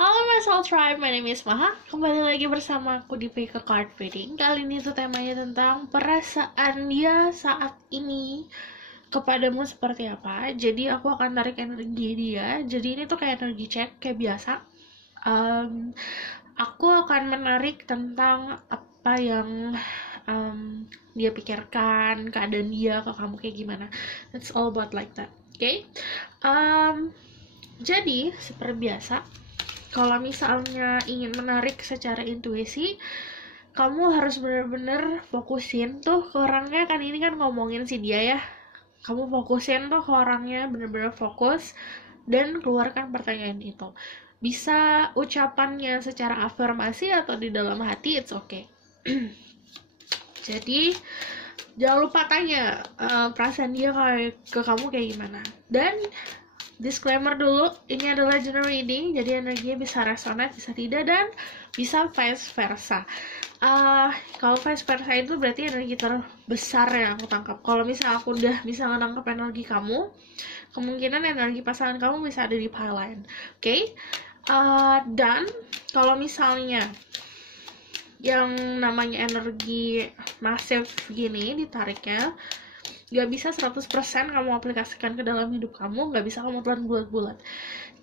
Halo My Soul Tribe, my name is Maha. Kembali lagi bersama aku di Pick a Card Reading. Kali ini tuh temanya tentang perasaan dia saat ini kepadamu seperti apa. Jadi aku akan tarik energi dia. Jadi ini tuh kayak energi check, kayak biasa. Aku akan menarik tentang apa yang dia pikirkan, keadaan dia ke kamu kayak gimana. It's all about like that, okay? Jadi seperti biasa, kalau misalnya ingin menarik secara intuisi, kamu harus bener-bener fokusin tuh ke orangnya. Kan ini kan ngomongin si dia ya, kamu fokusin tuh ke orangnya, bener-bener fokus dan keluarkan pertanyaan itu. Bisa ucapannya secara afirmasi atau di dalam hati, it's okay. Jadi jangan lupa tanya perasaan dia ke kamu kayak gimana. Dan disclaimer dulu, ini adalah general reading, jadi energinya bisa resonate, bisa tidak, dan bisa vice versa. Kalau vice versa itu berarti energi terbesar yang aku tangkap. Kalau misalnya aku udah bisa menangkap energi kamu, kemungkinan energi pasangan kamu bisa ada di pile lain. Okay? Dan kalau misalnya yang namanya energi masif gini ditariknya, gak bisa 100% kamu aplikasikan ke dalam hidup kamu, gak bisa kamu telan bulat-bulat.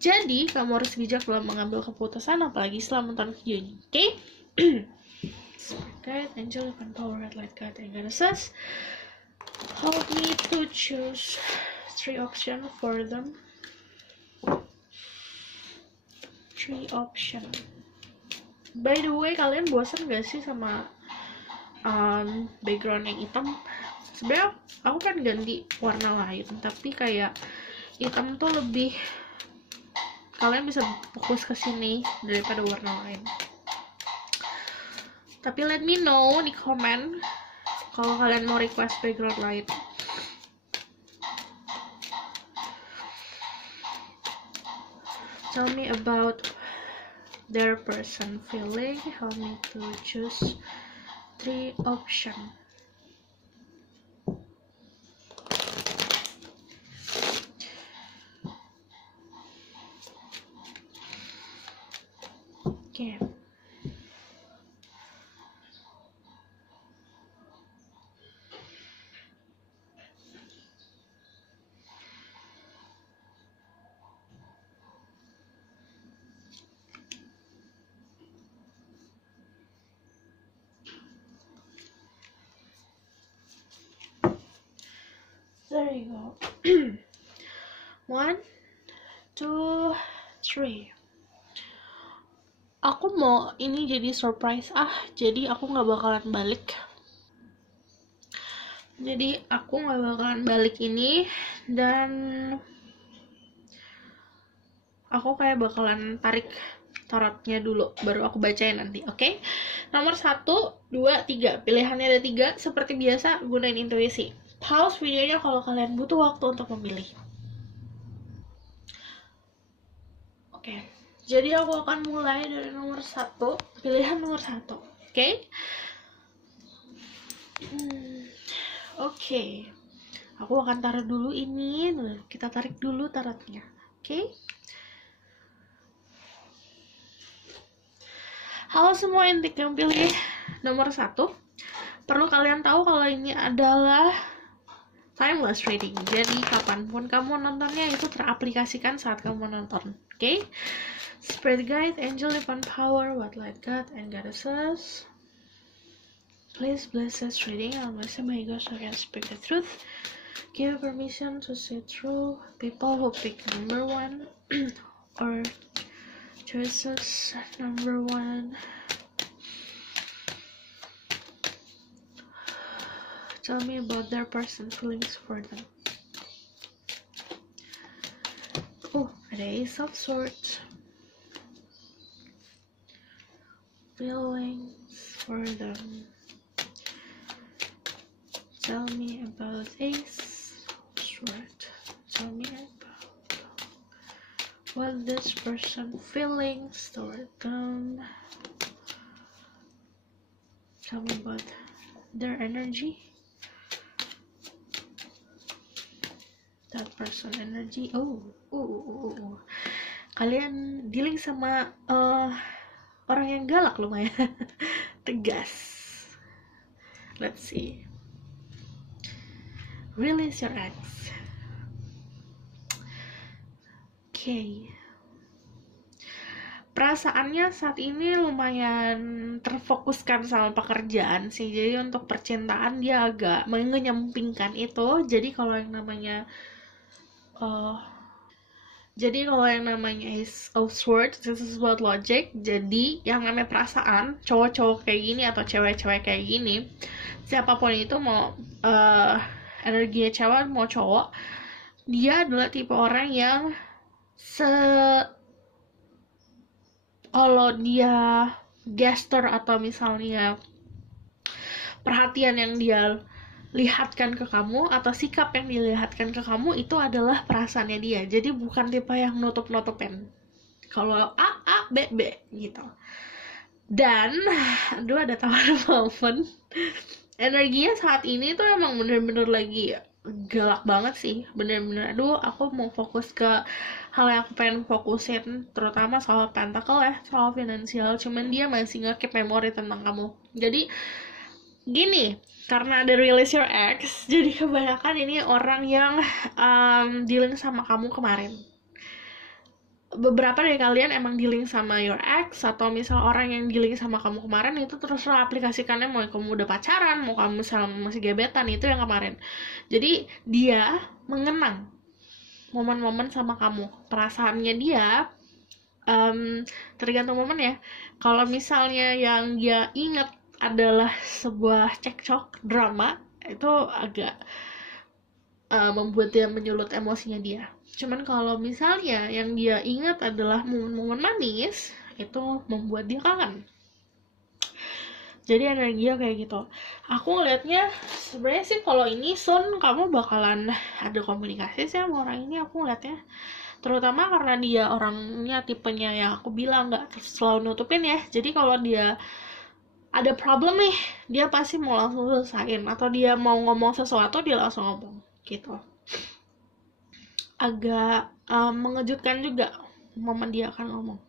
Jadi kamu harus bijak dalam mengambil keputusan, apalagi setelah menonton video ini. Oke? Spirit guide, angel, and power, red light guide, and goddesses, help me to choose 3 options for them. 3 options. By the way, kalian bosan gak sih sama background yang hitam? Sebenarnya aku kan ganti warna lain, tapi kayak hitam tuh lebih, kalian bisa fokus ke sini daripada warna lain. Tapi let me know di komen kalau kalian mau request background lain. Tell me about their person feeling. Help me to choose 3 options. Okay. There you go. 1, 2, 3. Aku mau ini jadi surprise. Jadi aku nggak bakalan balik. Ini, dan aku kayak bakalan tarik tarotnya dulu, baru aku bacain nanti. Oke? Nomor 1, 2, 3. Pilihannya ada 3. Seperti biasa, gunain intuisi. Pause videonya kalau kalian butuh waktu untuk memilih. Oke. Jadi aku akan mulai dari nomor 1, pilihan nomor 1. Oke? Oke. Aku akan taruh dulu ini. Kita tarik dulu tarotnya. Oke? Halo semua yang pilih nomor 1. Perlu kalian tahu kalau ini adalah timeless reading. Jadi kapanpun kamu nontonnya itu teraplikasikan saat kamu nonton. Oke? Spirit guide, angel, divine power, what light God, and goddesses, please bless this reading. And bless my God so I can speak the truth. Give permission to see through people who pick number 1 or choices number 1. Tell me about their person feelings for them. Ada Ace of Swords. Feelings for them. Tell me about Ace of Swords. Tell me about what this person feelings toward them. Tell me about their energy. That person energy. kalian dealing sama orang yang galak lumayan. Tegas. Let's see. Release your ex. Okay. Perasaannya saat ini lumayan terfokuskan sama pekerjaan sih. Jadi untuk percintaan dia agak mengenyampingkan itu. Jadi kalau yang namanya Ace of Swords, this is about logic. Jadi yang namanya perasaan, cowok-cowok kayak gini atau cewek-cewek kayak gini, siapapun itu mau energinya cewek mau cowok, dia adalah tipe orang yang kalau dia gesture atau misalnya perhatian yang dia lihatkan ke kamu atau sikap yang dilihatkan ke kamu itu adalah perasaannya dia. Jadi bukan tipe yang nutup-nutupin. Kalau A, B, B gitu. Dan aduh, ada tawar momen. Energinya saat ini tuh emang bener-bener lagi galak banget sih, bener-bener aduh aku mau fokus ke hal yang aku pengen fokusin, terutama soal pentacle ya, soal finansial. Cuman dia masih nge-keep memori tentang kamu. Jadi gini, karena ada release your ex, jadi kebanyakan ini orang yang dealing sama kamu kemarin. Beberapa dari kalian emang dealing sama your ex, atau misal orang yang dealing sama kamu kemarin itu terserah aplikasikannya, mau kamu udah pacaran, mau kamu masih gebetan, itu yang kemarin. Jadi dia mengenang momen-momen sama kamu, perasaannya dia tergantung momen ya. Kalau misalnya yang dia ingat adalah sebuah cekcok drama, itu agak membuat dia menyulut emosinya dia. Cuman kalau misalnya yang dia ingat adalah momen-momen manis, itu membuat dia kangen. Jadi energinya kayak gitu. Aku ngeliatnya sebenarnya sih kalau ini soon kamu bakalan ada komunikasi sih sama orang ini, aku ngeliatnya. Terutama karena dia orangnya tipenya yang aku bilang nggak selalu nutupin ya. Jadi kalau dia ada problem nih, dia pasti mau langsung selesain, atau dia mau ngomong sesuatu dia langsung ngomong gitu. Agak mengejutkan juga momen dia akan ngomong.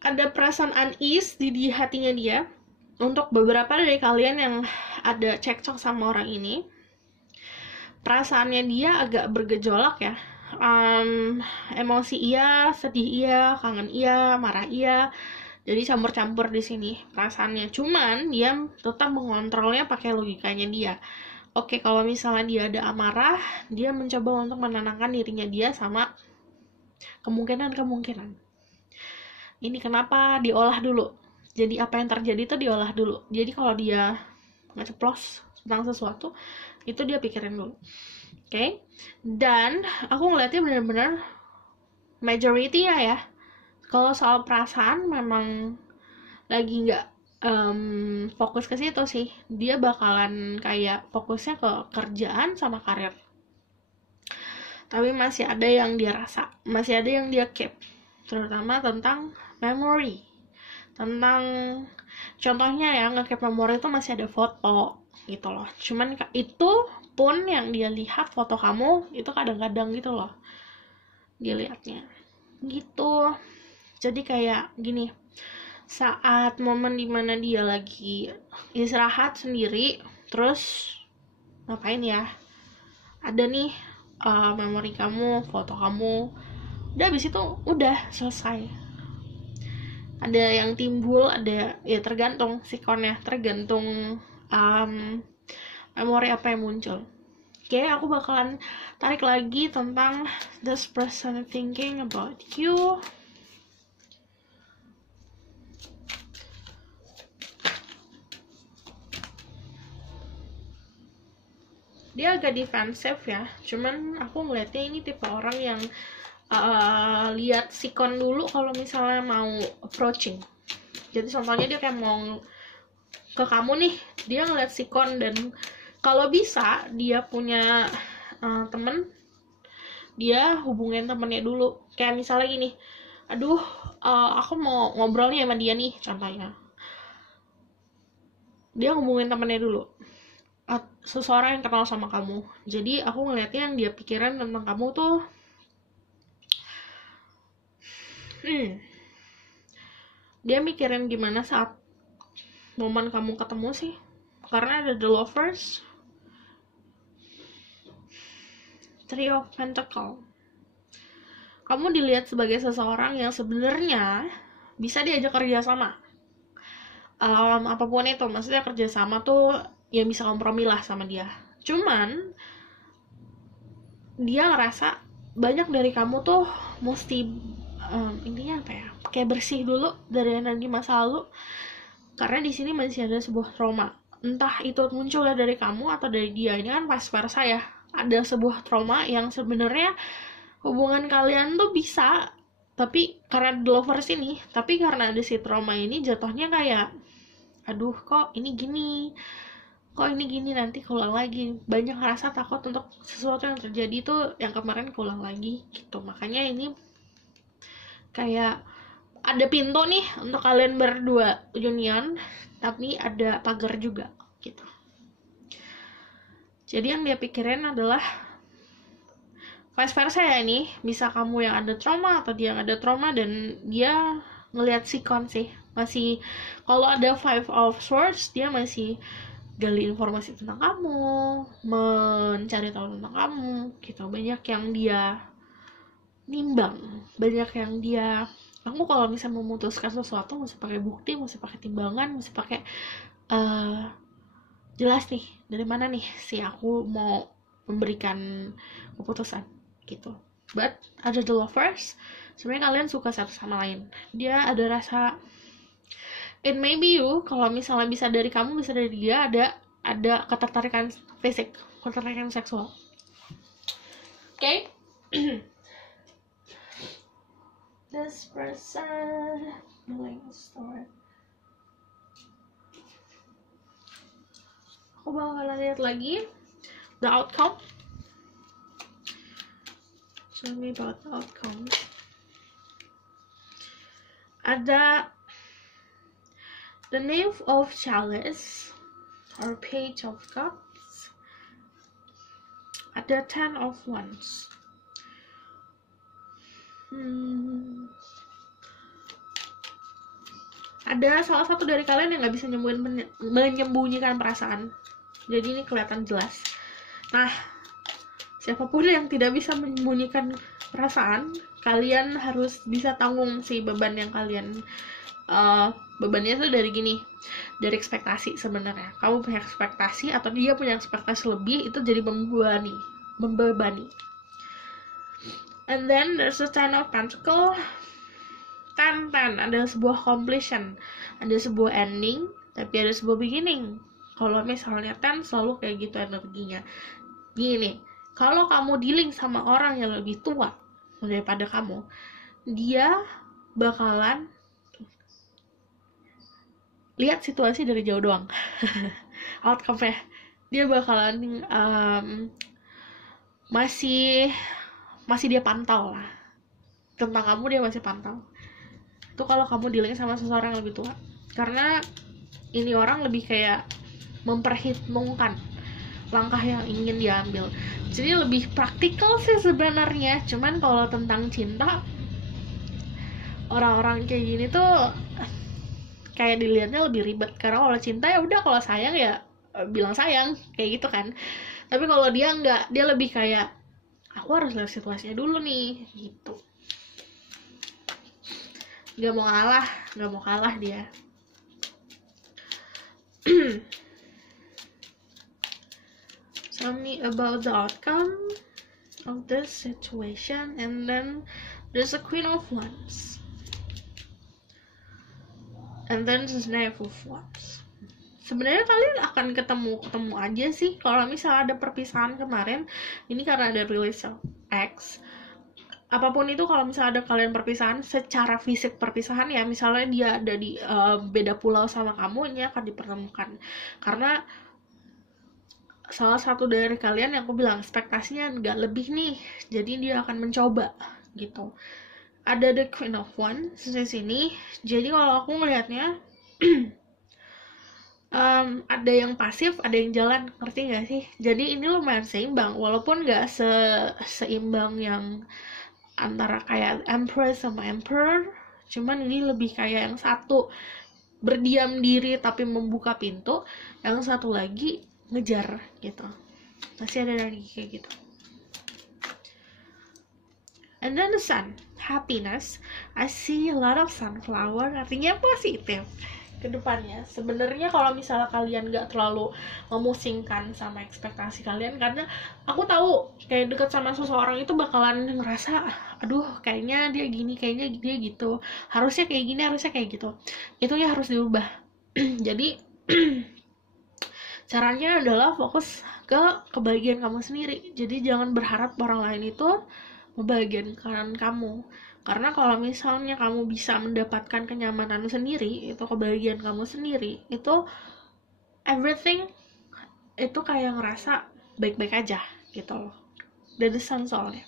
Ada perasaan unease di hatinya dia. Untuk beberapa dari kalian yang ada cekcok sama orang ini, perasaannya dia agak bergejolak ya. Emosi iya, sedih iya, kangen iya, marah iya. Jadi campur-campur di sini perasaannya. Cuman dia tetap mengontrolnya pakai logikanya dia. Oke, kalau misalnya dia ada amarah, dia mencoba untuk menenangkan dirinya dia sama kemungkinan-kemungkinan. Ini kenapa diolah dulu. Jadi apa yang terjadi itu diolah dulu. Jadi kalau dia ngeceplos tentang sesuatu, itu dia pikirin dulu. Oke? Dan aku ngeliatnya bener-bener majority ya. Kalau soal perasaan memang lagi nggak fokus ke situ sih. Dia bakalan kayak fokusnya ke kerjaan sama karir. Tapi masih ada yang dia rasa, masih ada yang dia keep, terutama tentang memory. Tentang contohnya ya, nge-keep memory itu masih ada foto gitu loh. Cuman itu pun yang dia lihat foto kamu itu kadang-kadang gitu loh dia lihatnya gitu. Jadi kayak gini, saat momen dimana dia lagi istirahat sendiri, terus ngapain ya, ada nih memori kamu, foto kamu, udah abis itu udah selesai. Ada yang timbul, ada ya tergantung sikonnya, tergantung memori apa yang muncul. Oke, aku bakalan tarik lagi tentang this person thinking about you. Dia agak defensif ya, cuman aku ngeliatnya ini tipe orang yang lihat sikon dulu kalau misalnya mau approaching. Jadi contohnya dia kayak mau ke kamu nih, dia ngeliat sikon, dan kalau bisa dia punya temen, dia hubungin temennya dulu. Kayak misalnya gini, aduh aku mau ngobrol nih sama dia nih, contohnya dia hubungin temennya dulu. seseorang yang kenal sama kamu. Jadi aku ngeliatnya yang dia pikiran tentang kamu tuh dia mikirin gimana saat momen kamu ketemu sih. Karena ada the lovers, Three of Pentacles. Kamu dilihat sebagai seseorang yang sebenarnya bisa diajak kerja sama. Apapun itu, maksudnya kerja sama tuh ya bisa kompromi lah sama dia. Cuman dia ngerasa banyak dari kamu tuh mesti intinya apa ya, kayak bersih dulu dari energi masa lalu, karena di sini masih ada sebuah trauma, entah itu muncul dari kamu atau dari dia. Ini kan vice versa ya, ada sebuah trauma yang sebenarnya hubungan kalian tuh bisa, tapi karena the lovers ini, tapi karena ada si trauma ini jatuhnya kayak aduh kok ini gini nanti keulang lagi. Banyak ngerasa takut untuk sesuatu yang terjadi tuh yang kemarin keulang lagi gitu. Makanya ini kayak ada pintu nih untuk kalian berdua union, tapi ada pagar juga gitu. Jadi yang dia pikirin adalah vice versa ya, ini bisa kamu yang ada trauma atau dia yang ada trauma, dan dia ngelihat sikon sih, masih kalau ada Five of Swords dia masih gali informasi tentang kamu, mencari tahu tentang kamu gitu. Banyak yang dia nimbang, banyak yang dia, aku kalau misalnya memutuskan sesuatu mesti pakai bukti, mesti pakai timbangan, mesti pakai jelas nih dari mana nih si aku mau memberikan keputusan gitu. But ada the lovers, sebenarnya kalian suka satu sama lain. Dia ada rasa, it may be you, kalau misalnya bisa dari kamu, bisa dari dia, ada ketertarikan fisik, ketertarikan seksual. Okay? This person feeling story. Aku bakalan lihat lagi the outcome. Tell me about the outcome. Ada the Knave of Chalice or Page of Cups. Ada Ten of Wands. Ada salah satu dari kalian yang gak bisa menyembunyikan perasaan. Jadi ini kelihatan jelas. Nah, siapapun yang tidak bisa menyembunyikan perasaan, kalian harus bisa tanggung si beban yang kalian bebannya tuh dari gini, dari ekspektasi. Sebenarnya kamu punya ekspektasi atau dia punya ekspektasi lebih, itu jadi membebani. And then there's the Ten of Pentacles. Ten, ada sebuah completion, ada sebuah ending, tapi ada sebuah beginning. Kalau misalnya Ten selalu kayak gitu energinya. Gini, kalau kamu dealing sama orang yang lebih tua daripada kamu, dia bakalan lihat situasi dari jauh doang. Outcome-nya dia bakalan masih dia pantau lah. Tentang kamu dia masih pantau. Itu kalau kamu dealing sama seseorang yang lebih tua, karena ini orang lebih kayak memperhitungkan langkah yang ingin diambil. Jadi lebih praktikal sih sebenarnya. Cuman kalau tentang cinta, orang-orang kayak gini tuh kayak dilihatnya lebih ribet. Karena kalau cinta ya udah, kalau sayang ya bilang sayang, kayak gitu kan. Tapi kalau dia enggak, dia lebih kayak aku harus lihat situasinya dulu nih gitu. Gak mau kalah dia. Tell me about the outcome of this situation. And then there's a Queen of Wands, and then there's Knave of Wands. Sebenarnya kalian akan ketemu aja sih. Kalau misalnya ada perpisahan kemarin, ini karena ada release of X. Apapun itu, kalau misalnya ada kalian perpisahan secara fisik, perpisahan ya, misalnya dia ada di beda pulau sama kamu, ini akan dipertemukan. Karena salah satu dari kalian yang aku bilang ekspektasinya nggak lebih nih, jadi dia akan mencoba gitu. Ada the Queen of Wands di sini. Jadi kalau aku ngelihatnya ada yang pasif, ada yang jalan, ngerti gak sih? Jadi ini lumayan seimbang, walaupun gak seimbang yang antara kayak Empress sama Emperor, cuman ini lebih kayak yang satu berdiam diri tapi membuka pintu, yang satu lagi ngejar gitu. Masih ada energi kayak gitu. And then the sun, happiness. I see a lot of sunflower, artinya positif ke depannya. Sebenarnya kalau misalnya kalian gak terlalu memusingkan sama ekspektasi kalian, karena aku tahu kayak deket sama seseorang itu bakalan ngerasa, aduh kayaknya dia gini, kayaknya dia gitu, harusnya kayak gini, harusnya kayak gitu. Itu ya harus diubah. Jadi caranya adalah fokus ke kebahagiaan kamu sendiri. Jadi jangan berharap orang lain itu membahagiakan kamu, karena kalau misalnya kamu bisa mendapatkan kenyamanan sendiri, itu kebahagiaan kamu sendiri, itu everything itu kayak ngerasa baik-baik aja gitu loh. Dari sun soalnya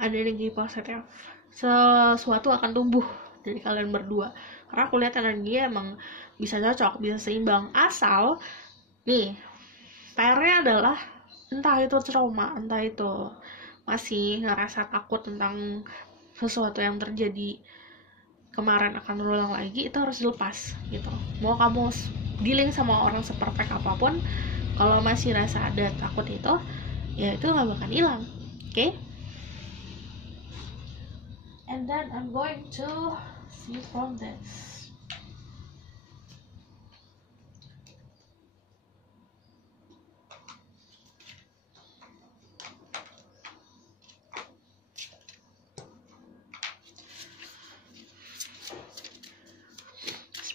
ada energi positif, sesuatu akan tumbuh dari kalian berdua, karena aku lihat energi emang bisa cocok, bisa seimbang, asal nih PR-nya adalah entah itu trauma, entah itu masih ngerasa takut tentang sesuatu yang terjadi kemarin akan berulang lagi, itu harus dilepas gitu. Mau kamu dealing sama orang seperfect apapun, kalau masih rasa ada takut itu, ya itu gak bakal hilang. Okay? And then I'm going to see from this.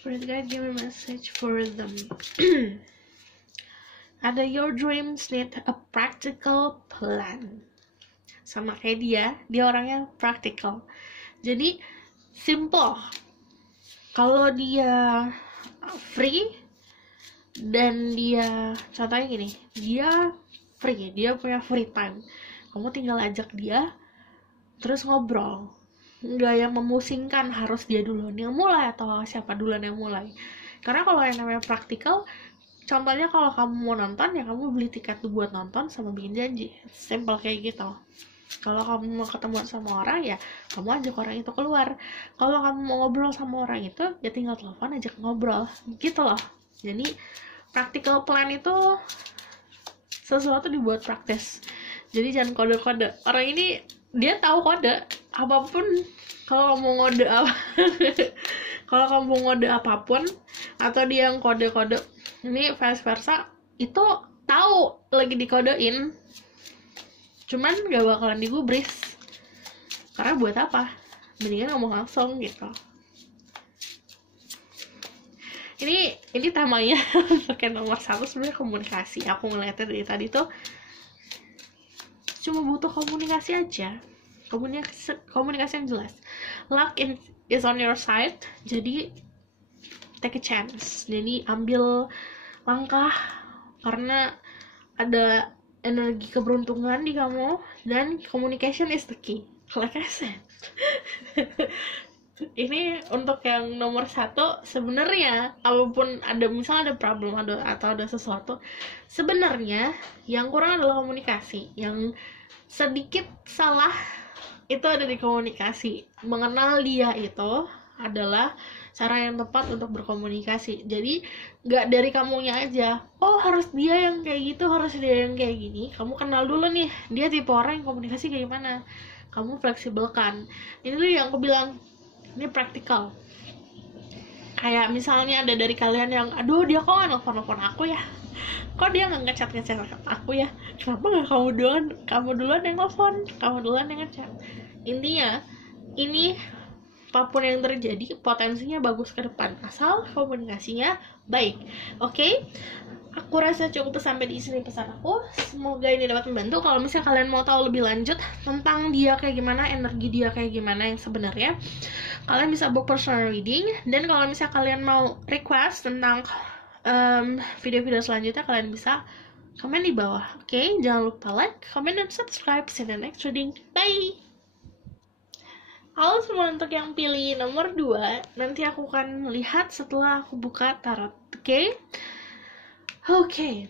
Spirit guide, give me a message for them. Ada your dreams need a practical plan. Sama kayak dia orangnya practical. Jadi simple. Kalau dia free dan dia contohnya gini, dia free, dia punya free time, kamu tinggal ajak dia terus ngobrol, nggak yang memusingkan harus dia duluan yang mulai atau siapa duluan yang mulai. Karena kalau yang namanya praktikal, contohnya kalau kamu mau nonton, ya kamu beli tiket buat nonton sama bikin janji, simple kayak gitu. Kalau kamu mau ketemu sama orang, ya kamu ajak orang itu keluar. Kalau kamu mau ngobrol sama orang itu, ya tinggal telepon ajak ngobrol gitu loh. Jadi practical plan itu sesuatu dibuat praktis. Jadi jangan kode-kode. Orang ini dia tahu kode apapun. Kalau kamu ngode apa kalau kamu ngode apapun atau dia yang kode-kode ini vice versa, itu tahu lagi dikodein, cuman gak bakalan digubris. Karena buat apa? Mendingan ngomong langsung gitu. Ini temanya pakai nomor 1 sebenarnya komunikasi. Aku ngeliatnya dari tadi tuh cuma butuh komunikasi aja. Komunikasi yang jelas. Luck is on your side. Jadi take a chance. Jadi ambil langkah, karena ada energi keberuntungan di kamu, dan communication is the key. Like I said. Ini untuk yang nomor 1, sebenarnya apapun ada, misalnya ada problem atau ada sesuatu, sebenarnya yang kurang adalah komunikasi. Yang sedikit salah itu ada di komunikasi. Mengenal dia itu adalah cara yang tepat untuk berkomunikasi. Jadi gak dari kamunya aja, oh harus dia yang kayak gitu, harus dia yang kayak gini. Kamu kenal dulu nih, dia tipe orang yang komunikasi kayak gimana, kamu fleksibelkan. Ini tuh yang aku bilang, ini praktikal. Kayak misalnya ada dari kalian yang, aduh dia kok gak nelfon aku ya, kok dia gak ngechat aku ya, kenapa gak kamu duluan yang nelfon, kamu duluan yang ngechat. Intinya ini apapun yang terjadi potensinya bagus ke depan, asal komunikasinya baik. Oke? Aku rasa cukup sampai di sini pesan aku. Semoga ini dapat membantu. Kalau misalnya kalian mau tahu lebih lanjut tentang dia kayak gimana, energi dia kayak gimana yang sebenarnya, kalian bisa book personal reading. Dan kalau misalnya kalian mau request tentang video-video selanjutnya, kalian bisa komen di bawah. Oke? Jangan lupa like, comment, dan subscribe. See you in the next reading. Bye! Halo semua, untuk yang pilih nomor 2, nanti aku akan lihat setelah aku buka tarot. Oke? Oke.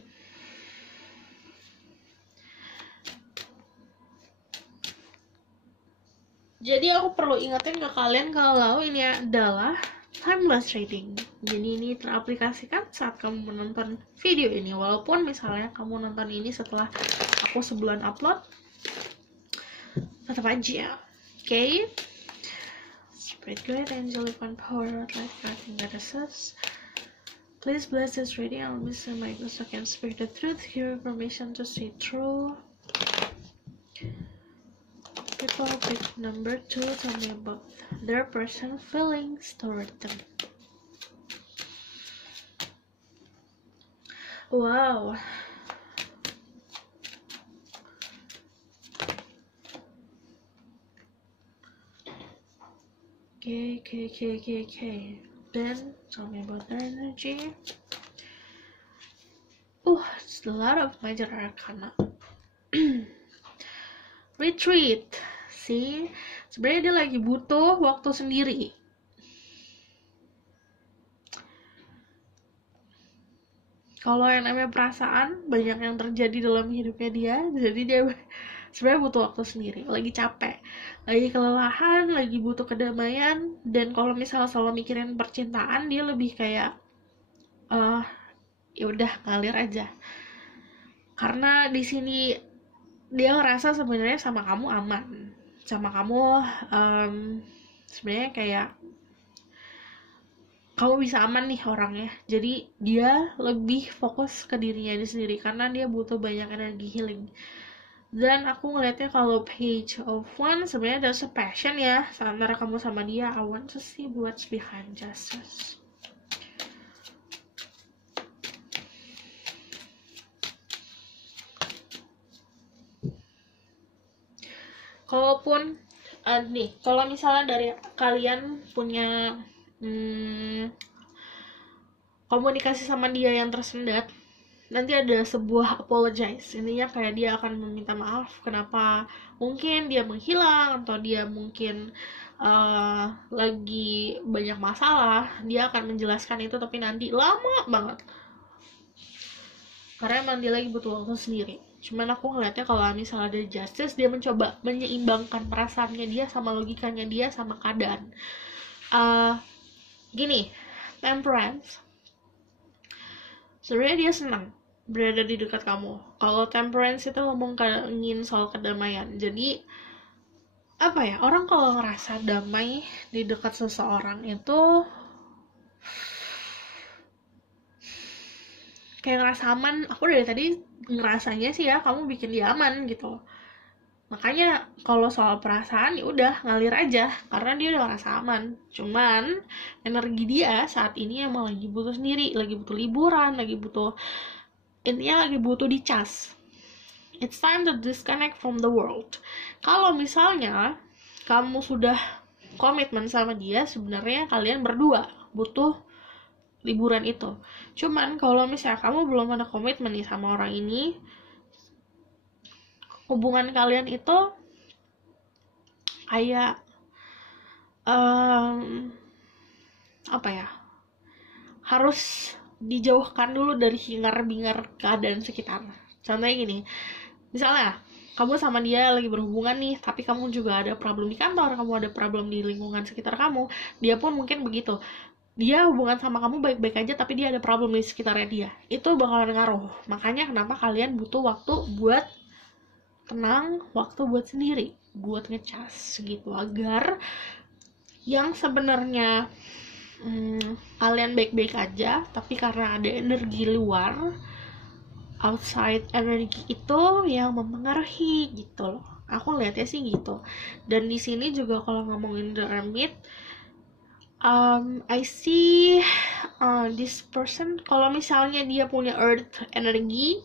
Jadi aku perlu ingetin ke kalian kalau ini adalah timeless reading. Jadi ini teraplikasikan saat kamu menonton video ini. Walaupun misalnya kamu nonton ini setelah aku sebulan upload, tetap aja. Oke? Spread great angel upon power, life guiding goddesses. Please bless this reading. I'll miss my goodness. I can speak the truth. Give me permission to see through. People pick number 2, tell me about their personal feelings toward them. Wow. Okay. Then tell me about their energy. It's a lot of major arcana. Retreat. See, sebenarnya dia lagi butuh waktu sendiri. Kalau yang namanya perasaan, banyak yang terjadi dalam hidupnya dia, jadi dia sebenarnya butuh waktu sendiri, lagi capek, lagi kelelahan, lagi butuh kedamaian. Dan kalau misalnya selalu mikirin percintaan, dia lebih kayak ya udah ngalir aja. Karena di sini dia ngerasa sebenarnya sama kamu aman, sama kamu sebenarnya kayak kamu bisa aman nih orangnya. Jadi dia lebih fokus ke dirinya sendiri karena dia butuh banyak energi healing. Dan aku ngeliatnya kalau page of one sebenarnya there's a passion ya antara kamu sama dia. I want to see what's behind justice. Kalaupun nih, kalau misalnya dari kalian punya komunikasi sama dia yang tersendat, nanti ada sebuah apologize. Intinya kayak dia akan meminta maaf kenapa mungkin dia menghilang atau dia mungkin lagi banyak masalah. Dia akan menjelaskan itu tapi nanti lama banget. Karena emang dia lagi butuh waktu sendiri. Cuman aku ngeliatnya kalau misalnya ada justice, dia mencoba menyeimbangkan perasaannya dia sama logikanya dia sama keadaan. Gini, temperance sebenarnya dia senang berada di dekat kamu. Kalau temperance itu ngomongin soal kedamaian. Jadi apa ya, orang kalau ngerasa damai di dekat seseorang itu kayak ngerasa aman. Aku dari tadi ngerasanya sih ya kamu bikin dia aman gitu. Makanya kalau soal perasaan ya udah ngalir aja karena dia udah ngerasa aman. Cuman energi dia saat ini emang lagi butuh sendiri, lagi butuh liburan, lagi butuh, intinya lagi butuh dicas. It's time to disconnect from the world. Kalau misalnya kamu sudah komitmen sama dia, sebenarnya kalian berdua butuh liburan itu. Cuman kalau misalnya kamu belum ada komitmen nih sama orang ini, hubungan kalian itu kayak apa ya, harus dijauhkan dulu dari hingar-bingar keadaan sekitar. Contohnya gini, misalnya kamu sama dia lagi berhubungan nih, tapi kamu juga ada problem di kantor, kamu ada problem di lingkungan sekitar kamu, dia pun mungkin begitu. Dia hubungan sama kamu baik-baik aja tapi dia ada problem di sekitarnya dia, itu bakalan ngaruh. Makanya kenapa kalian butuh waktu buat tenang, waktu buat sendiri, buat ngecas gitu, agar yang sebenarnya kalian baik-baik aja tapi karena ada energi luar, outside energi itu yang mempengaruhi gitu loh. Aku lihatnya sih gitu. Dan di sini juga kalau ngomongin the hermit, I see this person, kalau misalnya dia punya earth energi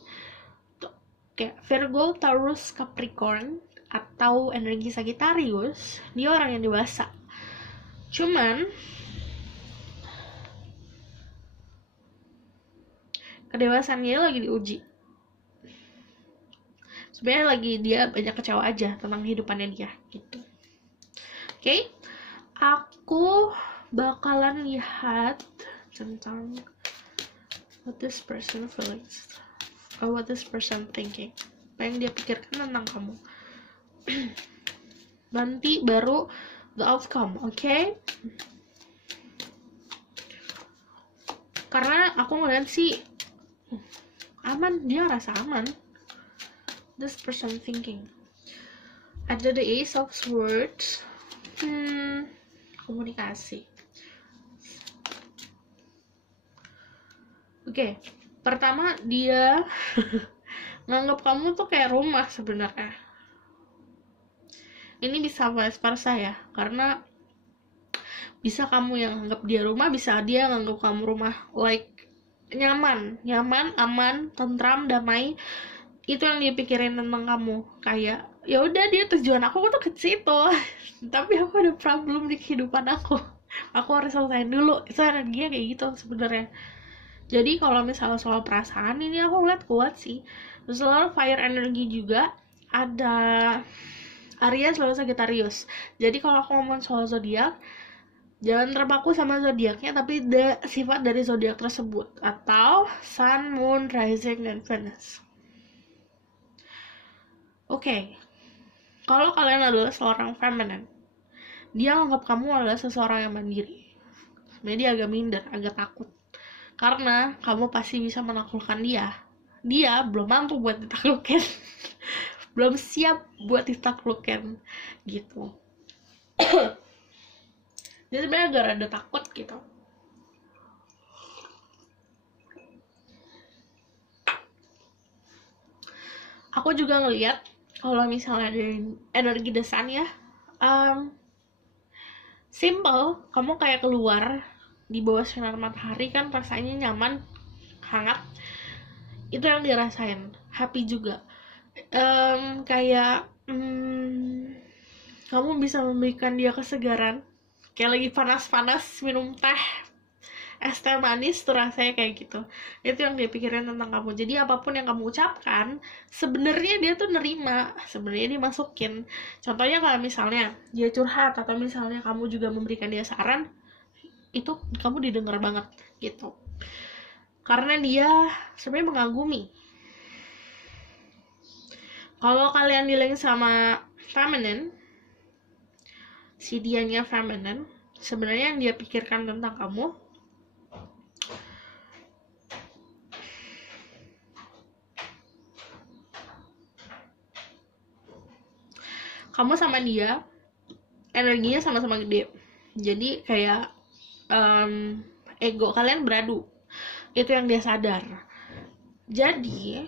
kayak Virgo, Taurus, Capricorn atau energi Sagittarius, dia orang yang dewasa. Cuman kedewasaan dia lagi diuji. Sebenarnya lagi dia banyak kecewa aja tentang kehidupannya dia gitu. Oke? Aku bakalan lihat tentang what this person feelings, or what this person thinking, apa yang dia pikirkan tentang kamu. Nanti baru the outcome, okay? Karena aku ngeliat sih aman, dia rasa aman. This person thinking. Ada the Ace of Swords. Komunikasi. Oke, pertama dia nganggap kamu tuh kayak rumah sebenarnya. Ini bisa vice versa ya, karena bisa kamu yang nganggap dia rumah, bisa dia nganggap kamu rumah. Like nyaman, aman, tentram, damai. Itu yang dia pikirin tentang kamu. Kayak ya udah, dia tujuan aku tuh ke situ. Tapi aku ada problem di kehidupan aku harus selesaiin dulu. Itu energinya kayak gitu sebenarnya. Jadi kalau misalnya soal perasaan ini aku ngeliat kuat sih. Selalu fire energi juga. Ada Aries lalu Sagittarius. Jadi kalau aku ngomong soal zodiak, jangan terpaku sama zodiaknya, tapi sifat dari zodiak tersebut, atau Sun, Moon, Rising, dan Venus. Oke. Kalau kalian adalah seorang feminine, dia anggap kamu adalah seseorang yang mandiri. Sebenarnya dia agak minder, agak takut. Karena kamu pasti bisa menaklukkan dia. Dia belum mampu buat ditaklukin. Belum siap buat ditaklukin. Gitu. Dia sebenarnya agak rada takut gitu. Aku juga ngeliat kalau misalnya dari energi desan ya, simple, kamu kayak keluar di bawah sinar matahari kan rasanya nyaman, hangat. Itu yang dirasain, happy juga. Kayak kamu bisa memberikan dia kesegaran, kayak lagi panas-panas minum teh, es teh manis tuh rasanya kayak gitu. Itu yang dia pikirin tentang kamu. Jadi apapun yang kamu ucapkan, sebenarnya dia tuh nerima, sebenarnya dia masukin. Contohnya kalau misalnya dia curhat, atau misalnya kamu juga memberikan dia saran, itu kamu didengar banget gitu. Karena dia sebenarnya mengagumi. Kalau kalian dealing sama feminine, si dianya feminine, sebenarnya yang dia pikirkan tentang kamu, kamu sama dia energinya sama-sama gede. Jadi kayak ego kalian beradu. Itu yang dia sadar. Jadi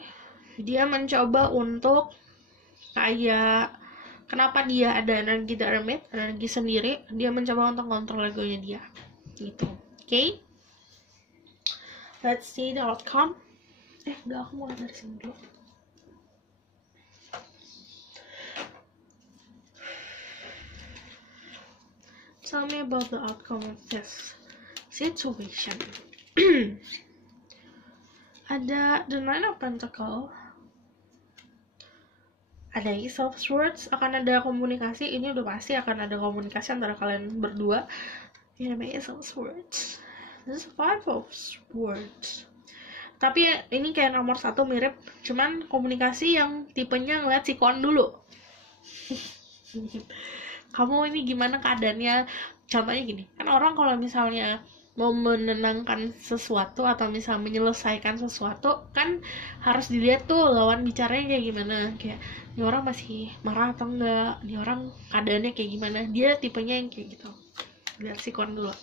dia mencoba untuk kayak, kenapa dia ada energi Hermit, energi sendiri, dia mencoba untuk kontrol egonya dia gitu. Okay? Let's see the outcome. Enggak, aku mulai dari sini dulu. Tell me about the outcome of this situation. Ada the Nine of Pentacles, ada Ace of Swords. Akan ada komunikasi, ini udah pasti akan ada komunikasi antara kalian berdua. Ini namanya Ace of Swords. This is Five of Swords. Tapi ini kayak nomor 1 mirip, cuman komunikasi yang tipenya ngeliat si kon dulu. Kamu ini gimana keadaannya? Contohnya gini, kan orang kalau misalnya mau menenangkan sesuatu atau misalnya menyelesaikan sesuatu, kan harus dilihat tuh lawan bicaranya kayak gimana. Kayak, ini orang masih marah atau enggak, ini orang keadaannya kayak gimana. Dia tipenya yang kayak gitu. Lihat si kon dulu.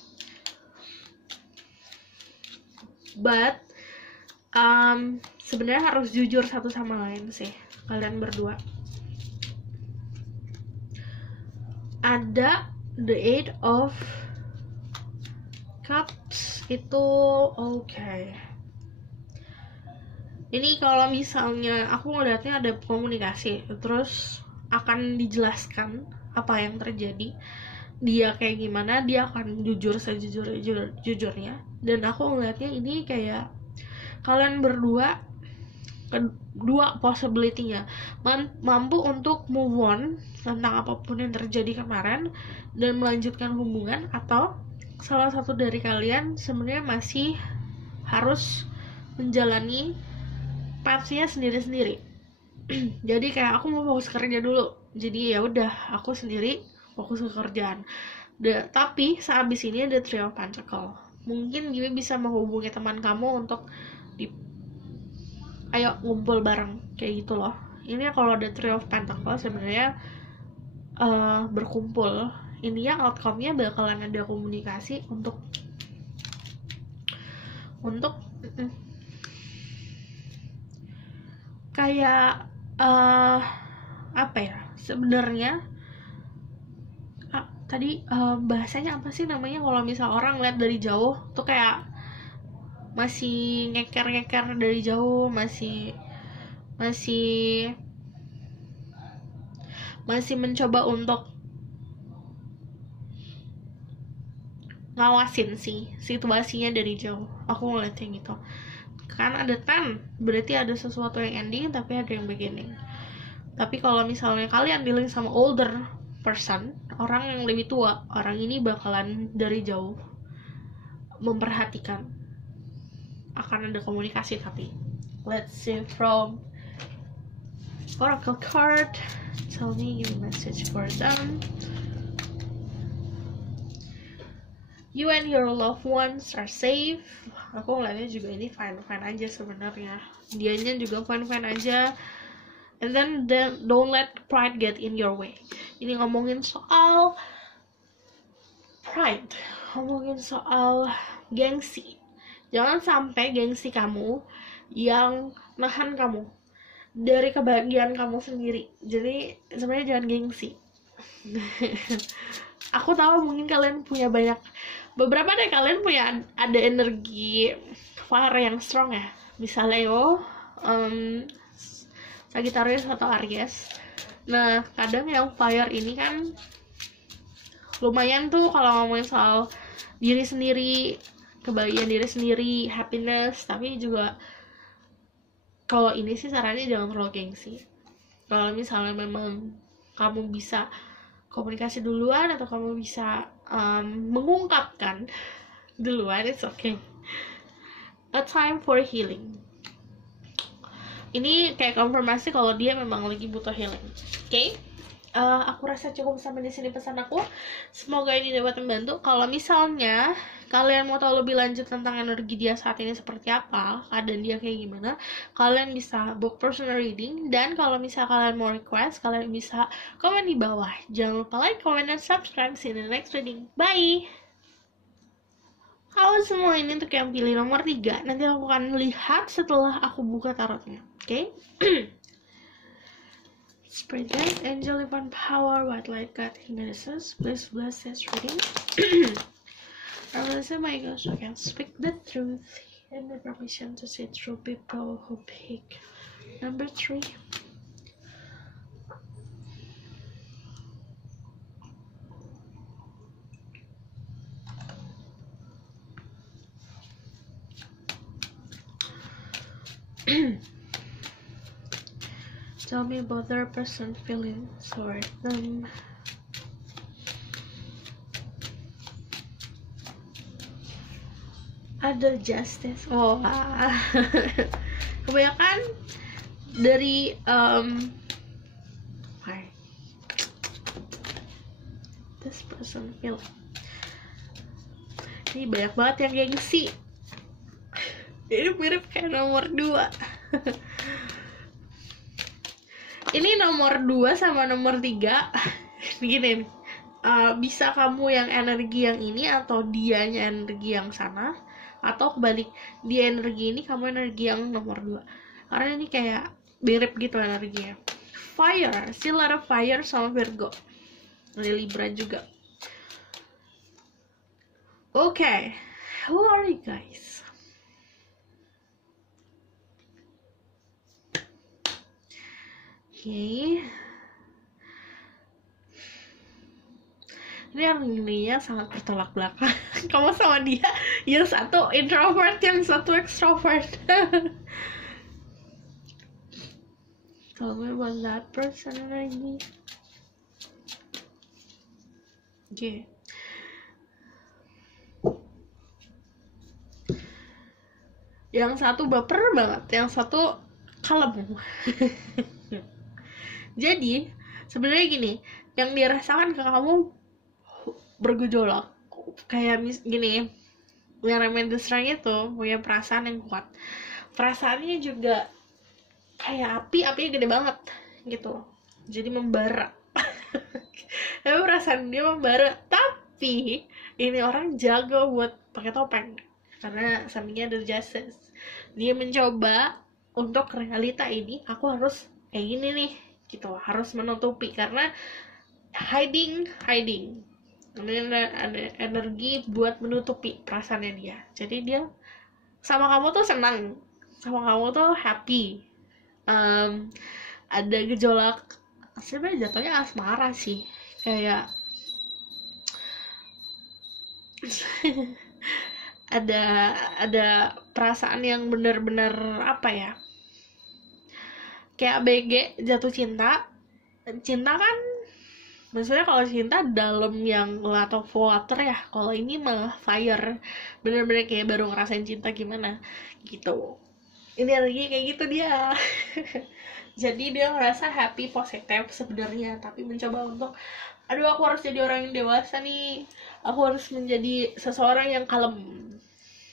But sebenarnya harus jujur satu sama lain sih, kalian berdua. Ada the Eight of Cups itu okay. Ini kalau misalnya aku ngeliatnya ada komunikasi, terus akan dijelaskan apa yang terjadi, dia kayak gimana, dia akan jujur sejujurnya. Dan aku ngeliatnya ini kayak kalian berdua, kedua possibility-nya mampu untuk move on tentang apapun yang terjadi kemarin dan melanjutkan hubungan, atau salah satu dari kalian sebenarnya masih harus menjalani pathnya sendiri-sendiri. Jadi kayak aku mau fokus kerja dulu, jadi ya udah aku sendiri fokus ke kerjaan. Tapi sehabis ini ada Three of Pentacles, mungkin Giwi bisa menghubungi teman kamu untuk ayo ngumpul bareng kayak gitu loh. Ini kalau ada Three of Pentacles sebenarnya berkumpul, intinya outcome-nya bakalan ada komunikasi untuk kayak apa ya sebenarnya tadi bahasanya apa sih namanya kalau misal orang lihat dari jauh tuh kayak masih ngeker dari jauh, masih mencoba untuk ngawasin sih situasinya dari jauh. Aku ngeliatnya gitu kan, ada 10 berarti ada sesuatu yang ending tapi ada yang beginning. Tapi kalau misalnya kalian dealing sama older person, orang yang lebih tua, orang ini bakalan dari jauh memperhatikan, akan ada komunikasi. Tapi let's see from Oracle card, tell me your message for them. You and your loved ones are safe. Aku ngeliatnya juga ini fine aja sebenarnya, dianya juga fine aja. And then don't let pride get in your way. Ini ngomongin soal pride, ngomongin soal gengsi. Jangan sampai gengsi kamu yang nahan kamu dari kebahagiaan kamu sendiri. Jadi sebenarnya jangan gengsi. Aku tahu mungkin kalian punya beberapa dari kalian punya ada energi fire yang strong ya. Misalnya Sagittarius atau Aries. Nah, kadang yang fire ini kan lumayan tuh kalau ngomongin soal diri sendiri, kebahagiaan diri sendiri, happiness. Tapi juga kalau ini sih sarannya jangan terlalu gengsi. Kalau misalnya memang kamu bisa komunikasi duluan atau kamu bisa mengungkapkan duluan, it's okay. A time for healing. Ini kayak konfirmasi kalau dia memang lagi butuh healing. Oke? Aku rasa cukup sampai di sini pesan aku. Semoga ini dapat membantu. Kalau misalnya kalian mau tahu lebih lanjut tentang energi dia saat ini seperti apa, keadaan dia kayak gimana, kalian bisa book personal reading. Dan kalau misalnya kalian mau request, kalian bisa komen di bawah. Jangan lupa like, comment, dan subscribe. See you in the next reading. Bye! Halo semua, ini untuk yang pilih nomor 3. Nanti aku akan lihat setelah aku buka tarotnya. Oke? Spirit guide, angel, divine power, white light, God, Genesis, please bless this reading. Revelation, my gosh, I can speak the truth and the permission to see through people who pick number 3. Tell me about their person feeling toward them. Ada justice. Oh, kebanyakan dari this person feel. Ini banyak banget yang gengsi. Ini mirip kayak nomor 2. Ini nomor 2 sama nomor 3 gini nih. Bisa kamu yang energi yang ini atau dianya energi yang sana, atau kebalik, dia energi ini, kamu energi yang nomor 2. Karena ini kayak mirip gitu energinya. Fire, still ada fire sama Virgo. Ada Libra juga. Okay, who are you guys? Okay. Ini artinya sangat bertolak belakang. Kamu sama dia, yang satu introvert, yang satu extrovert. Tell me about that person lagi. Okay. yang satu baper banget, yang satu kalem. Jadi sebenarnya gini, yang dirasakan ke kamu bergejolak, kayak gini, yang namanya desrang itu punya perasaan yang kuat, perasaannya juga kayak apinya gede banget gitu, jadi membara. Tapi perasaan dia membara, tapi ini orang jago buat pakai topeng karena sampingnya ada justice. Dia mencoba untuk realita ini aku harus kayak gini nih gitu, harus menutupi karena hiding ada energi buat menutupi perasaannya dia. Jadi dia sama kamu tuh senang, sama kamu tuh happy. Ada gejolak, sebenarnya jatuhnya asmara sih, kayak ada perasaan yang benar-benar apa ya, kayak BG jatuh cinta kan. Maksudnya kalau cinta dalam yang atau water ya, kalau ini mah fire, bener-bener kayak baru ngerasain cinta gimana gitu. Ini energi kayak gitu dia. Jadi dia ngerasa happy positif sebenarnya, tapi mencoba untuk aduh aku harus jadi orang yang dewasa nih, aku harus menjadi seseorang yang kalem,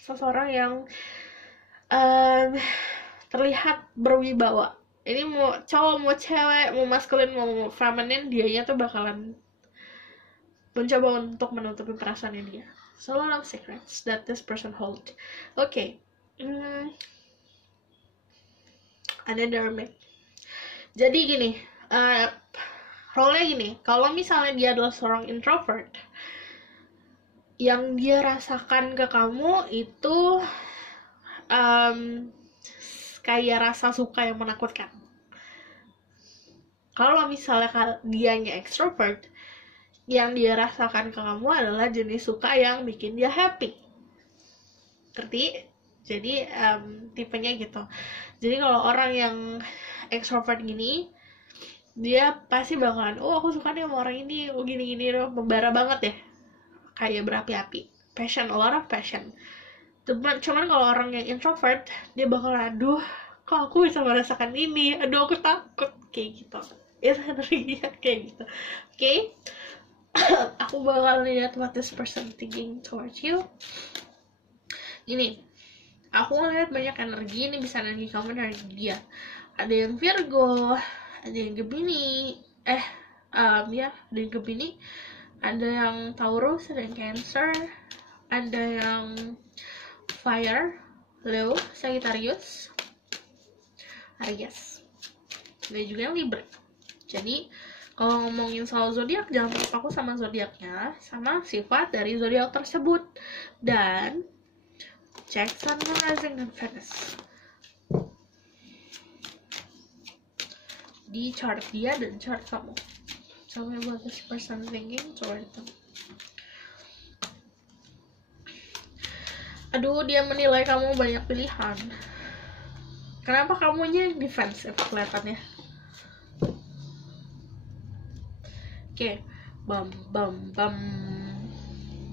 seseorang yang terlihat berwibawa. Ini mau cowok mau cewek mau maskulin mau feminin, dianya tuh bakalan mencoba untuk menutupi perasaannya dia. So a lot of secrets that this person hold. Okay. Ada Dermot. Jadi gini, role-nya gini, kalau misalnya dia adalah seorang introvert, yang dia rasakan ke kamu itu kayak rasa suka yang menakutkan. Kalau misalnya dianya extrovert, yang dia rasakan ke kamu adalah jenis suka yang bikin dia happy. Ngerti? Jadi tipenya gitu. Jadi kalau orang yang extrovert gini, dia pasti bakalan, oh aku suka nih sama orang ini, oh gini-gini, membara banget ya, kayak berapi-api, passion, a lot of passion. Cuman kalau orang yang introvert, dia bakal aduh kok aku bisa merasakan ini, aduh aku takut, kayak gitu ya, energinya kayak gitu. Okay? Aku bakal lihat what this person thinking towards you. Ini aku ngeliat banyak energi, ini bisa energi kamu dari dia. Ada yang Virgo, ada yang Gemini, ya ada yang Gemini, ada yang Taurus, ada yang Cancer, ada yang Fire, Leo, Sagittarius, Aries, dan juga yang Libra. Jadi kalau ngomongin soal zodiak, jangan terpaku sama zodiaknya, sama sifat dari zodiak tersebut, dan cek Sun, Moon, Rising, dan Venus di chart dia dan chart kamu. Tell me what this person thinking toward them. Aduh, dia menilai kamu banyak pilihan. Kenapa kamunya yang defensif kelihatannya? Oke, bam.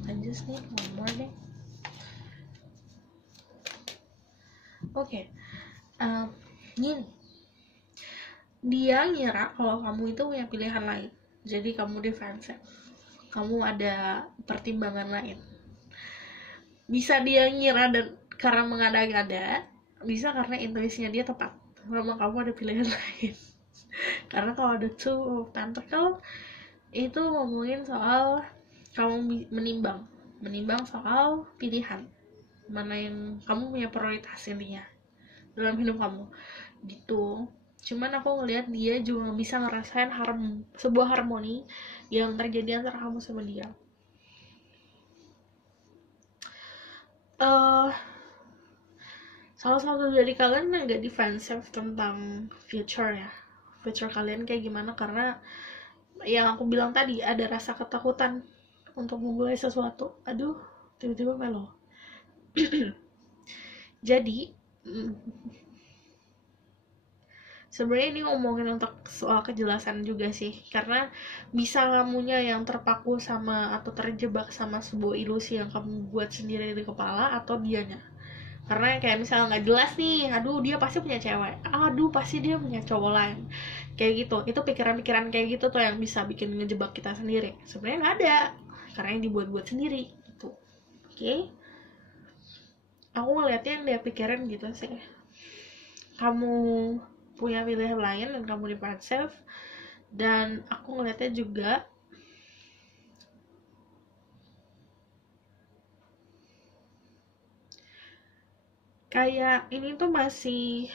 I just need one more deh. Oke, gini. Dia ngira kalau kamu itu punya pilihan lain, jadi kamu defensif. Kamu ada pertimbangan lain. Bisa dia ngira dan karena mengada-ngada, bisa karena intuisinya dia tepat, memang kamu ada pilihan lain. Karena kalau ada two pentacle itu ngomongin soal kamu menimbang soal pilihan mana yang kamu punya prioritas intinya dalam hidup kamu gitu. Cuman aku ngelihat dia juga bisa ngerasain sebuah harmoni yang terjadi antara kamu sama dia. Salah satu dari kalian yang gak defensif tentang future ya, future kalian kayak gimana, karena yang aku bilang tadi ada rasa ketakutan untuk memulai sesuatu. Aduh, tiba-tiba melo. Jadi sebenarnya ini ngomongin untuk soal kejelasan juga sih, karena bisa kamunya yang terpaku sama atau terjebak sama sebuah ilusi yang kamu buat sendiri di kepala, atau dianya. karena kayak misalnya nggak jelas nih, aduh dia pasti punya cewek, aduh pasti dia punya cowok lain, kayak gitu. Itu pikiran-pikiran kayak gitu tuh yang bisa bikin ngejebak kita sendiri. Sebenarnya nggak ada, karena yang dibuat-buat sendiri gitu. Oke? Aku ngeliatnya yang dia pikirin gitu sih. Kamu punya pilihan lain dan kamu di part safe. Dan aku ngeliatnya juga kayak ini tuh masih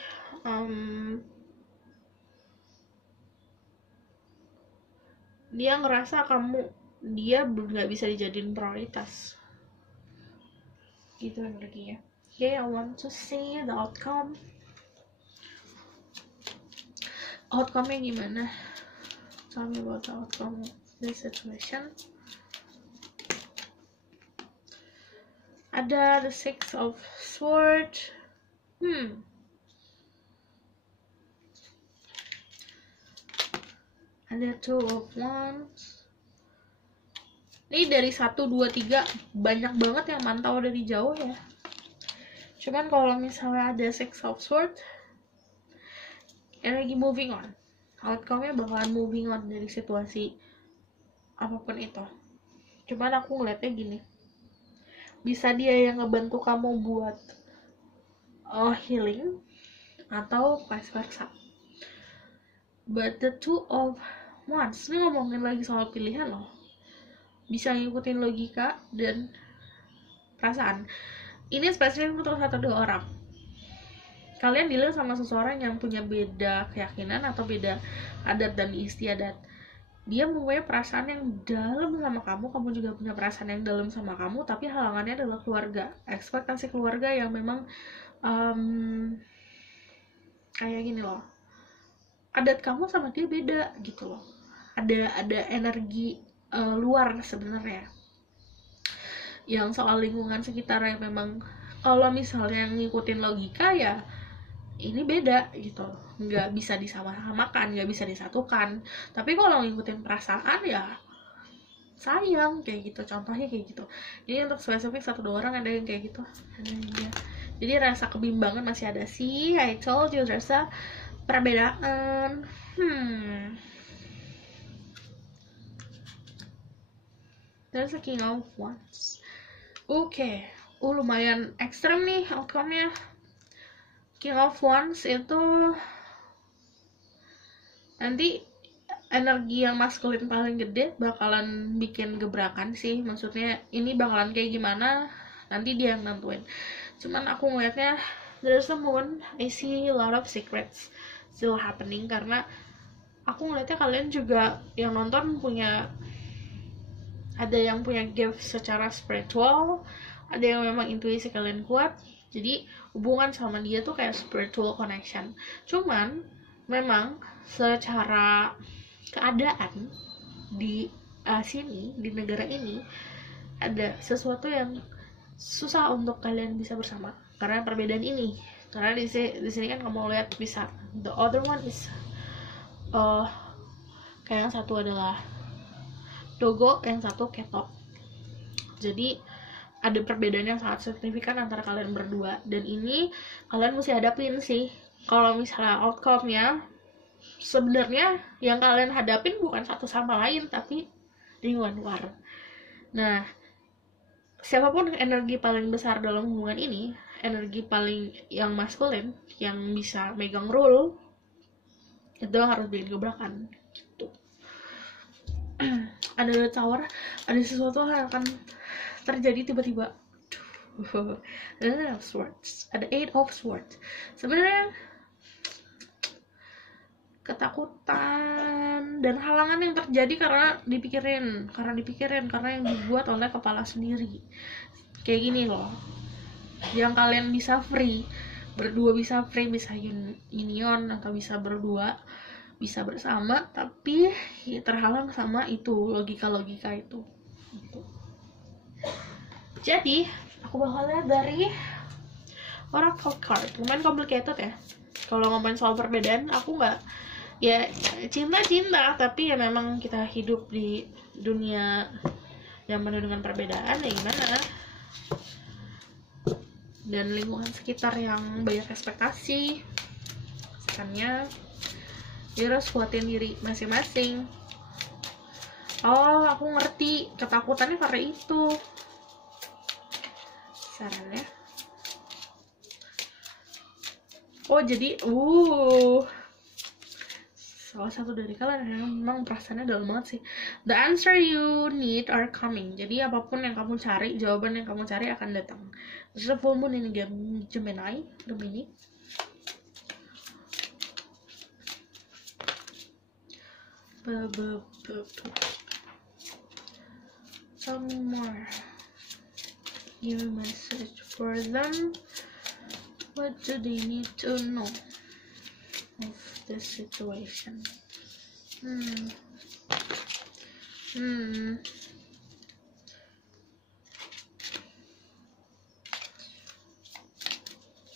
dia ngerasa dia nggak bisa dijadiin prioritas gitu energinya. Okay, I want to see the outcome-nya gimana. Tell me about the outcome of this situation. Ada the 6 of Swords. Ada 2 of Wands. Ini dari 1, 2, 3 banyak banget yang mantau dari jauh ya. Cuman kalau misalnya ada 6 of Swords, energi moving on. Outcome-nya bakalan moving on dari situasi apapun itu. Cuman aku ngeliatnya gini, bisa dia yang ngebantu kamu buat healing atau vice versa. But the 2 of Wands, ini ngomongin lagi soal pilihan loh. Bisa ngikutin logika dan perasaan. Ini spesifik untuk 1-2 orang. Kalian deal sama seseorang yang punya beda keyakinan atau beda adat dan istiadat. Dia mempunyai perasaan yang dalam sama kamu, kamu juga punya perasaan yang dalam sama kamu, tapi halangannya adalah keluarga. Ekspektasi keluarga yang memang kayak gini loh. Adat kamu sama dia beda gitu loh. Ada energi luar sebenarnya. Yang soal lingkungan sekitar yang memang kalau misalnya ngikutin logika ya ini beda gitu, nggak bisa disamakan, nggak bisa disatukan. Tapi kalau ngikutin perasaan ya sayang, kayak gitu. Contohnya kayak gitu. Jadi untuk spesifik 1-2 orang ada yang kayak gitu, ada yang jadi rasa kebimbangan masih ada sih. I told you rasa perbedaan. There's a King of Wands. Oke, lumayan ekstrem nih outcome-nya. King of Wands itu nanti energi yang maskulin paling gede bakalan bikin gebrakan sih. Maksudnya ini bakalan kayak gimana nanti dia yang nentuin. Cuman aku ngeliatnya there's the moon, I see a lot of secrets still happening. Karena aku ngeliatnya kalian juga yang nonton ada yang punya gift secara spiritual, ada yang memang intuisi kalian kuat. Jadi hubungan sama dia tuh kayak spiritual connection. Cuman memang secara keadaan di sini, di negara ini, ada sesuatu yang susah untuk kalian bisa bersama karena perbedaan ini. Karena di sini kan kamu lihat bisa the other one is kayak yang satu adalah Dogo, yang satu ketok. Jadi ada perbedaan yang sangat signifikan antara kalian berdua, dan ini kalian mesti hadapin sih. Kalau misalnya outcome-nya sebenarnya yang kalian hadapin bukan satu sama lain tapi lingkungan luar. Nah, siapapun energi paling besar dalam hubungan ini, energi paling yang maskulin yang bisa megang rule, itu harus bikin gebrakan gitu. Ada tower, ada sesuatu yang akan terjadi tiba-tiba. Ada Swords, ada 8 of Swords. Sebenarnya ketakutan dan halangan yang terjadi karena dipikirin, karena yang dibuat oleh kepala sendiri. Kayak gini loh, yang kalian bisa free, berdua bisa free, bisa union atau bisa berdua, bisa bersama, tapi terhalang sama itu logika itu. Jadi aku bakal lihat dari Oracle card. Lumayan complicated ya. Kalau ngomongin soal perbedaan, aku nggak, ya cinta, tapi ya memang kita hidup di dunia yang penuh dengan perbedaan, ya gimana. dan lingkungan sekitar yang banyak ekspektasi. Misalnya dia harus kuatin diri masing-masing. Oh, aku ngerti ketakutannya karena itu. Sarannya. Oh, jadi salah satu dari kalian yang memang perasaannya dalam banget sih. The answer you need are coming. Jadi apapun yang kamu cari, jawaban yang kamu cari akan datang. Terus full moon ini Gemini. Some more. Give a message for them. What do they need to know of this situation?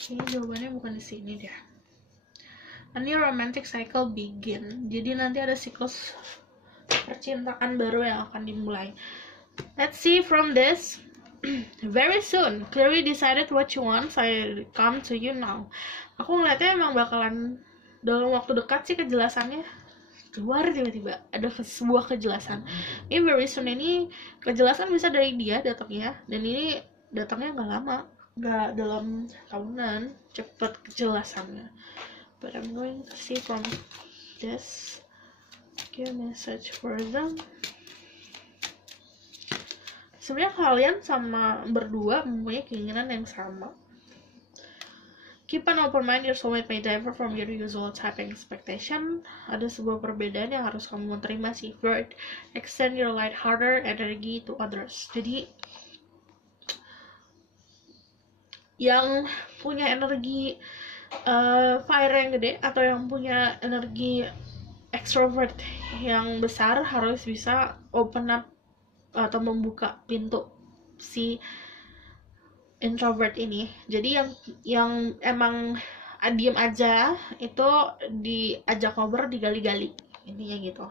Kayaknya jawabannya bukan di sini deh. A new romantic cycle begin. Jadi nanti ada siklus percintaan baru yang akan dimulai. Let's see from this. Very soon, clearly decided what you want. I come to you now. Aku ngeliatnya emang bakalan dalam waktu dekat sih kejelasannya keluar, tiba-tiba ada sebuah kejelasan. Ini very soon ini kejelasan bisa dari dia datangnya, dan ini datangnya nggak lama, nggak dalam tahunan, cepet kejelasannya. But I'm going to see from this. Give a message for them. Sebenarnya kalian sama berdua mempunyai keinginan yang sama. Keep an open mind, your soulmate may differ from your usual typing expectation. Ada sebuah perbedaan yang harus kamu terima sih. Bird, extend your light-hearted energy to others. Jadi, yang punya energi fire yang gede, atau yang punya energi extrovert yang besar, harus bisa open up atau membuka pintu si introvert ini. Jadi yang emang diem aja itu diajak ngobrol, digali-gali, intinya gitu.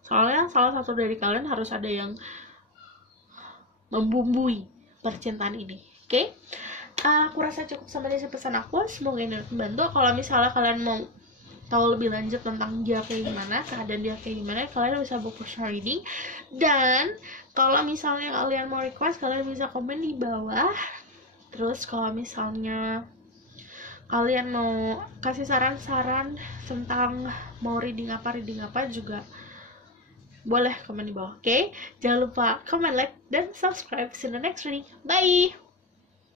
Soalnya salah satu dari kalian harus ada yang membumbui percintaan ini. Oke? Aku rasa cukup sama dari pesan aku. Semoga ini membantu. Kalau misalnya kalian mau tahu lebih lanjut tentang dia kayak gimana, keadaan dia kayak gimana, kalian bisa book personal reading. Dan kalau misalnya kalian mau request, kalian bisa komen di bawah. Terus kalau misalnya kalian mau kasih saran-saran tentang mau reading apa juga boleh komen di bawah. Oke? Jangan lupa comment, like, dan subscribe. See you in the next reading. Bye!